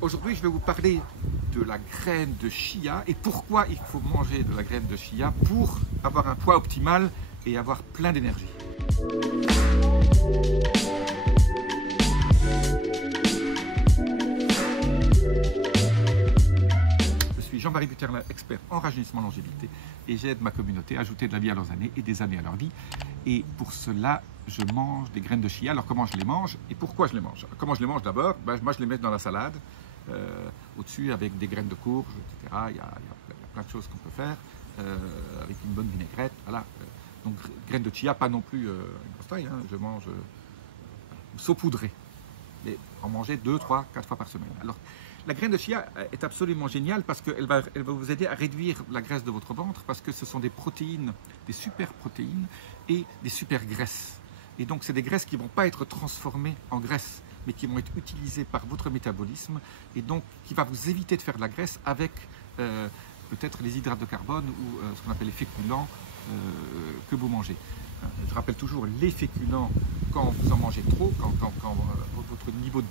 Aujourd'hui, je vais vous parler de la graine de chia et pourquoi il faut manger de la graine de chia pour avoir un poids optimal et avoir plein d'énergie. Je suis Jean-Marie Buterlin, expert en rajeunissement longévité et j'aide ma communauté à ajouter de la vie à leurs années et des années à leur vie. Et pour cela, je mange des graines de chia. Alors comment je les mange et pourquoi je les mange? Comment je les mange d'abord? Moi je les mets dans la salade, au-dessus avec des graines de courge, etc. Il y a plein de choses qu'on peut faire, avec une bonne vinaigrette. Voilà. Donc graines de chia, pas non plus une grosse taille, hein. Je mange saupoudré, mais en manger 2, 3, 4 fois par semaine. Alors, la graine de chia est absolument géniale parce qu'elle va vous aider à réduire la graisse de votre ventre parce que ce sont des protéines, des super protéines et des super graisses. Et donc, c'est des graisses qui ne vont pas être transformées en graisse, mais qui vont être utilisées par votre métabolisme et donc qui va vous éviter de faire de la graisse avec peut-être les hydrates de carbone ou ce qu'on appelle les féculents que vous mangez. Je rappelle toujours les féculents quand vous en mangez trop, quand votre niveau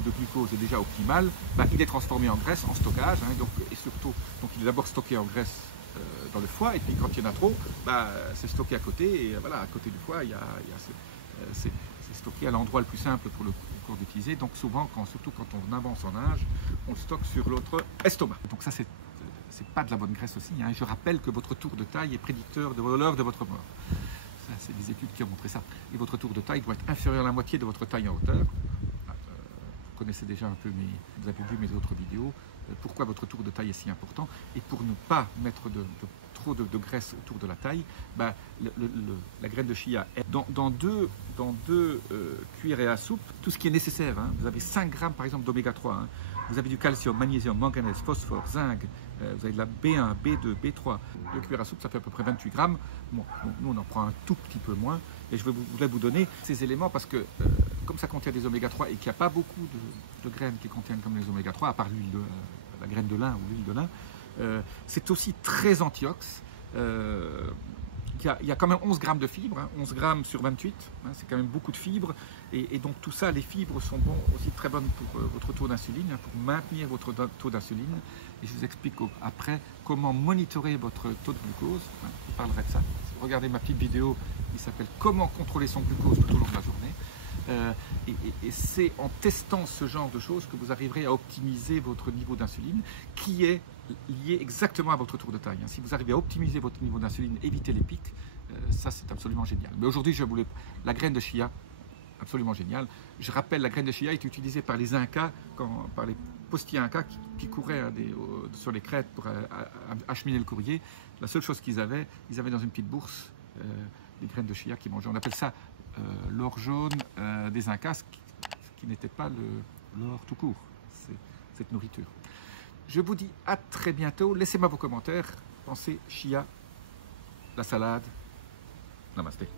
de glucose est déjà optimal, il est transformé en graisse, en stockage, et surtout, donc il est d'abord stocké en graisse dans le foie, et puis quand il y en a trop, c'est stocké à côté, et voilà, à côté du foie, c'est stocké à l'endroit le plus simple pour le corps d'utiliser, donc souvent, surtout quand on avance en âge, on le stocke sur l'autre estomac. Donc ça, c'est pas de la bonne graisse aussi. Je rappelle que votre tour de taille est prédicteur de l'heure de votre mort. Ça, c'est des études qui ont montré ça. Et votre tour de taille doit être inférieur à la moitié de votre taille en hauteur. Vous connaissez déjà un peu vous avez vu mes autres vidéos. Pourquoi votre tour de taille est si important. Et pour ne pas mettre trop de graisse autour de la taille, la graine de chia est dans deux cuillerées à soupe, tout ce qui est nécessaire. Vous avez 5 grammes par exemple d'oméga 3. Vous avez du calcium, magnésium, manganèse, phosphore, zinc, vous avez de la B1, B2, B3. 2 cuillères à soupe, ça fait à peu près 28 grammes. Bon, donc nous, on en prend un tout petit peu moins. Et je voulais vous donner ces éléments parce que, comme ça contient des oméga 3 et qu'il n'y a pas beaucoup de graines qui contiennent comme les oméga 3, à part la graine de lin ou l'huile de lin, c'est aussi très antioxydant. Il y a quand même 11 grammes de fibres, 11 grammes sur 28, c'est quand même beaucoup de fibres. Et donc tout ça, les fibres sont aussi très bonnes pour votre taux d'insuline, pour maintenir votre taux d'insuline. Et je vous explique après comment monitorer votre taux de glucose. Je parlerai de ça. Regardez ma petite vidéo qui s'appelle « Comment contrôler son glucose tout au long de la journée ». Et c'est en testant ce genre de choses que vous arriverez à optimiser votre niveau d'insuline qui est lié exactement à votre tour de taille. Si vous arrivez à optimiser votre niveau d'insuline, éviter les pics, ça c'est absolument génial. Mais aujourd'hui, la graine de chia, absolument génial. Je rappelle, la graine de chia est utilisée par les Incas, par les postiers Incas qui couraient sur les crêtes pour acheminer le courrier. La seule chose qu'ils avaient dans une petite bourse des graines de chia qu'ils mangeaient. On appelle ça l'or jaune des Incas, ce qui n'était pas l'or tout court, cette nourriture. Je vous dis à très bientôt. Laissez-moi vos commentaires. Pensez chia, la salade. Namasté.